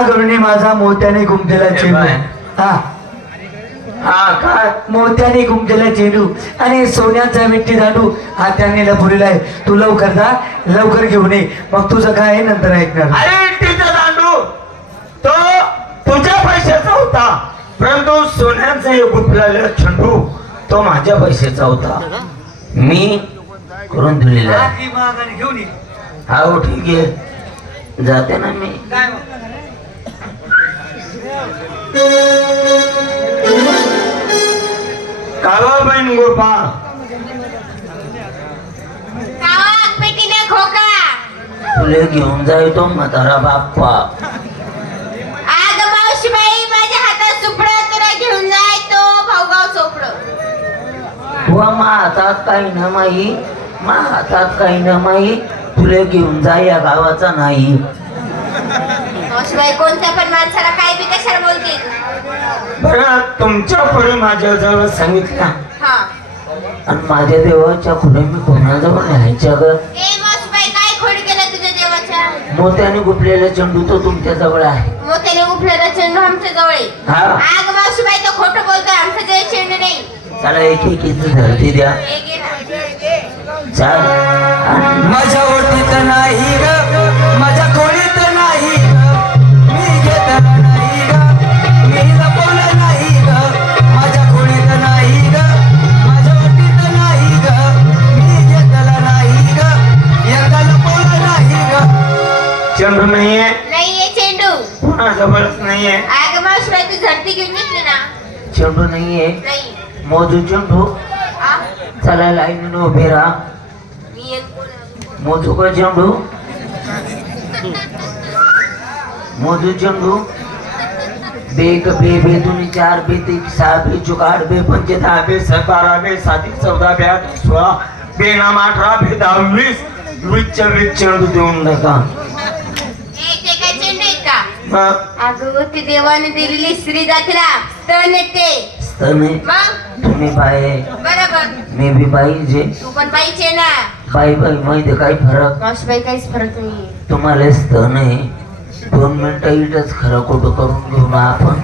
माझा मोत्याने घुमलेला चेंडू. हा. हा काय मोत्याने घुमलेला चेंडू. आणि सोन्याचा विट्टी दांडू हा त्यांनी लपवलेला आहे. तू लवकर जा. लवकर घेऊन ये. मग तुझं काय आहे नंतर ऐकणार. अरे तिचा दांडू तो तुझ्या पैशाचा होता. परंतु सोन्याचा एक गुपलेला चंडू तो माझ्या पैशाचा होता. मी करून दिलेला आहे. घेऊन ये. हा हो ठीक आहे. जाते ना मी. काय मग? कावा बहीण गोपा तुले घेऊन जाय तो म्हातारा बाप्पा. आग मावशीबाई माझ्या हातात सुपड तुला घेऊन जाय तो भाऊगाव चोपड. व मा हातात काही ना माई मा हातात काही ना माई तुले घेऊन जा या गावाचा नाही. मावशीबाई कोणत्या पण माणसाला काय बी कशाला बोलते बरं तुमच्यापुढे माझ्याजवळ सांगितलं. हा. आणि माझ्या देवाच्या पुढे मी कोणाजवळ न्यायच्या ग काय खोड केलं तुझ्या देवाच्या? मोत्याने गुपलेला चंडू तो तुमच्या जवळ आहे. मग त्याने उठलेला चेंडू आमच्या जवळ आहे. हा. आग मावशीबाई तो खोटं बोलतोय आमचं जे चेंडू नाही. चला एक एकीच धरती द्या. हे घे ना. चाल. आणि माझ्या ओटीत नाही झडती घेऊन घेतली ना? चेंडू नाहीये. नाही. मोजू चेंडू. आ? चला लाईनीने उभे राहा. मी एक मोजू का चेंडू? मोजू चेंडू. बे एक बे बे दोन्ही चार बे तीन सहा बे चौक आठ बे पंचे दहा बे स बारा बे साती चौदा बे आठ सोळा बे नाम अठरा बे दहा वीस. वीसच्या वीस चेंडू देऊन नका ए ते काय चेंडू आहेत का मग अगं ते देवाने दिलेली स्त्री जातीला तण येते तने मग? तुम्ही बाई आहे, बरोबर. मी बी बाई जे. तू पण पाहिजे ना. बाई बाई माहिती काय फरक? मावशीबाई काहीच फरक नाहीये. तुम्हाला स्तन आहे. दोन मिनिटं इथंच खरं खोटं करून घेऊ ना आपण.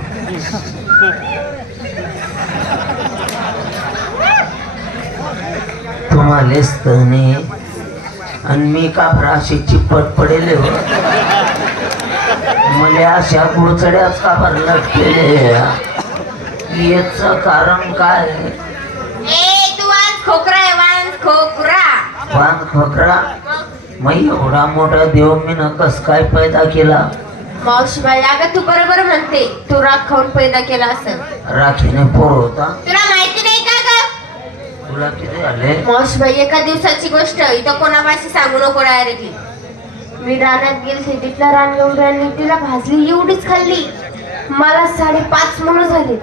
तुम्हाला स्तन आहे. आणि मी का बरं अशी चिप्पट पडेल हो? मला अशा गुळचड्याच का बरं लटकेले याच कारण काय? खोकरा खोकरा. वांग खोकरा? मग एवढा मोठा देव मी न कस काय पैदा केला? मावशीबाई अगं तू बरोबर म्हणते तू राग खाऊन पैदा केला असेल. राखीने पोर होता? तुला माहिती नाही का ग? तुला किती झाले मावशीबाई एका दिवसाची गोष्ट इथं कोणापाशी सांगू नको डायरेक्टली. मी रानात तिथला रान आणली तिला भाजली एवढीच खाल्ली. मला साडेपाच मुलं झाली.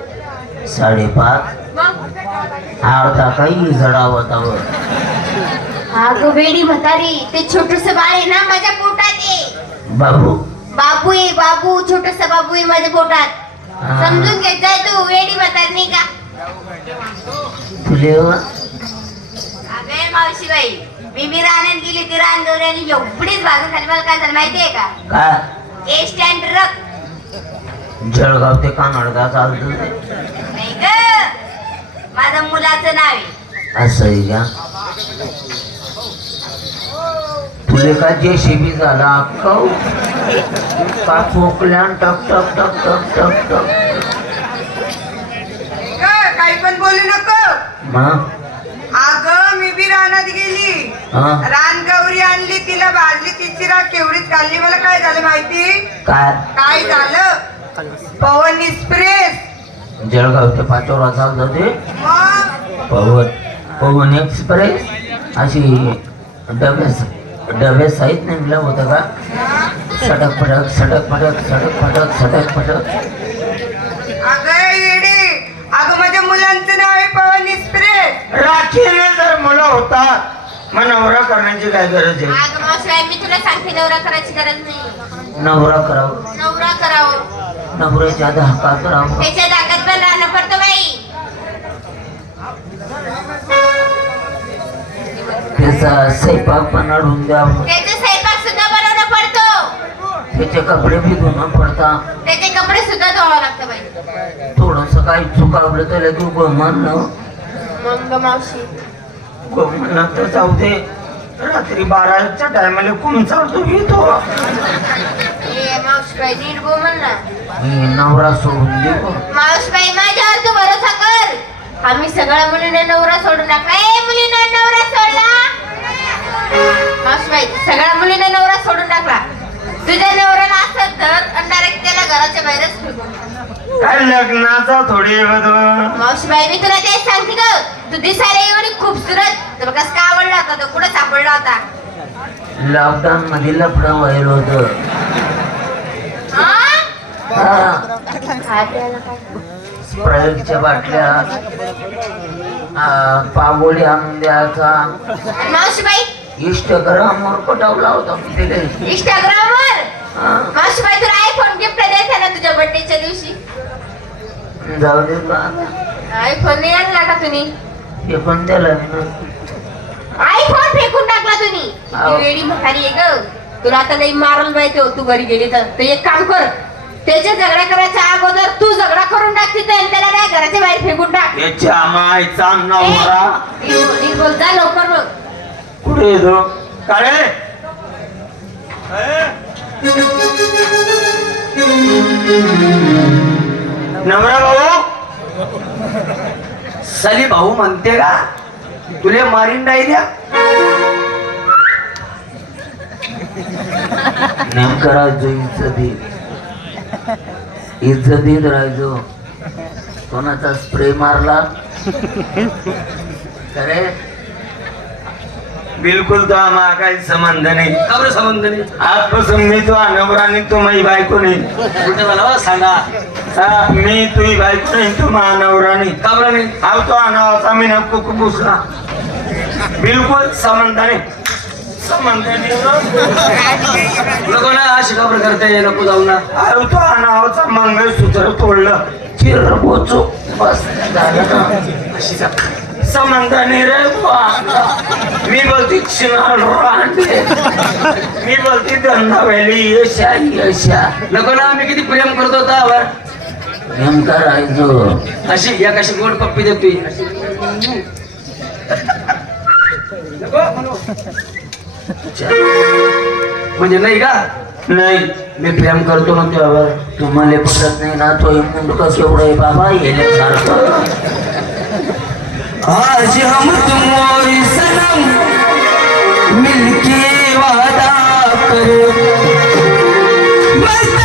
साडेपाच? अर्धा काही जडावतावर अगं वेडी म्हातारी ते छोटस बाळ आहे ना माझ्या पोटात आहे. बाबू? बाबू आहे बाबू छोटस बाबू आहे माझ्या पोटात. हा. समजून घेत जाय तू वेडी म्हातारी नाही का? तुले व- अगे मावशीबाई मी बी रानात गेली ती रान दोऱ्याने एवढीच भाजून खाली. मला काय झालं माहितीये का? काय ए स्टँड रक जळगाव ते कानडगा चालत. नाही ग. माझं मुलाचं नाव आहे. असं आहे का? तुले का जे शेबी झाला अक्काऊ का खोकल्या टक टक टक टक टक टक? काय काही पण बोलू नको. मग मी गेली हा. रान गौरी आणली तिला भाजली तिची राग केवढीच खाल्ली मला काय झालं माहिती? काय? काय झालं? पवन एक्सप्रेस जळगाव ते पाचोरा चालत ते मग? पवन पवन एक्सप्रेस अशी डब्यास डब्यात साहित्य निघलं होतं का? सडक फटक सडक फटक सडक फटक सडक फटक अगं येडे. अगं माझ्या मुलांचं नाव आहे पवन एक्सप्रेस राखीने जर मुलं होतात मग नवरा करण्याची काय गरज आहे? अगं मावशीबाई मी तुला सांगते नवरा करायची गरज नाही. नवरा करावं. नवरा करावं. नवऱ्याच्या धाका करावं त्याच्या दागात पण राहणं पडतं बाई. त्याचा स्वयंपाक पण अडून द्यावं. त्याचा स्वयंपाक सुद्धा बनवणं पडतो. त्याचे कपडे बी धुणं पडतात. त्याचे कपडे सुद्धा धुवावं लागतं बाई. थोडस काही चुकावलं तर तू म्हणणं मग मावशी. म्हणलं तर जाऊ दे. रात्री बाराच्या टायमाला कोण चालतो घेतो ए मावशीबाई नीट बोल म्हण ना मी नवरा सोडून देऊ मावशीबाई माझ्यावर तू भरोसा कर. आम्ही सगळ्या मुलीने नवरा सोडून टाकला. ए मुलीने नवरा सोडला. मावशीबाई सगळ्या मुलीने नवरा सोडून टाकला. तुझ्या नवऱ्याला असं धर आणि डायरेक्ट त्याला घराच्या बाहेरच फेकून. काय लग्नाचा थोडी मावशीबाई मी तुला तेच सांगते ग. तू दिसायला एवढी खूपसुरत. तुला कसं काय आवडला होता तो. कुठं सापडला होता? लॉकडाऊन मध्ये लफडं व्हायला होतं. हा? काय प्यायला काय? स्प्राईटच्या बाटल्या आ, पागोळी आणून द्यायचा मावशीबाई इंस्टाग्रामवर पटवला होता मी तिला इंस्टाग्रामवर हा, मावशीबाई तुला आयफोन गिफ्ट द्यायचा ना तुझ्या बर्थडेच्या दिवशी? जाऊ दे बा. आयफोन नाही आणला का तुम्ही? मी. आयफोन फेकून टाकला तुम्ही. आहो. ती वेडी म्हातारी आहे ग. तुला आता लई मारल पाहिजे तू घरी गेली तर. तर एक काम कर त्याच्या झगडा करायच्या अगोदर तू झगडा करून टाक तिथे आणि त्याला काय घराच्या बाहेर फेकून टाक. याच्या मायचा नवरा ए, नीट- नीट बोल जा लवकर बघ कुठे येतो नवरा भाऊ साली भाऊ म्हणते का तुले मारीन नाही द्या नेमकं राहायचो इज्जतीत इज्जतीत राहायचो कोणाचा स्प्रे मारला. अरे बिलकुल तो आम्हाला काही संबंध नाही. का बरं संबंध नाही. आजपासून मी तो नवरा आणि तू माझी बायको नाही. कुठे मला हो, सांगा. हा, मी तुझी बायको नाही तू माझा नवरा नाही. हा तो नावाचा मी नको पुसला बिलकुल संबंध नाही. संबंध नाही. नको ना अशी का बरं करते नको जाऊ ना. अरे तो नावाचा मंगळसूत्र तोडलं. चिर बोचो बस झालं ना अशी नाही रे. मी बोलती चिनार रांडे मी बोलती धंदा व्हॅली यशा यशा. नको ना मी किती प्रेम करत होता आवर. नेमका राहायचो अशी या कशी गोड पप्पी देतोय. म्हणजे नाही का? नाही. मी प्रेम करतो ना तुझ्यावर तुम्हाला पटत नाही ना तो मुंडक केवढं आहे बाबा येण्यासारखं. आज हम तुम सनम मिलके वादा करो। मैं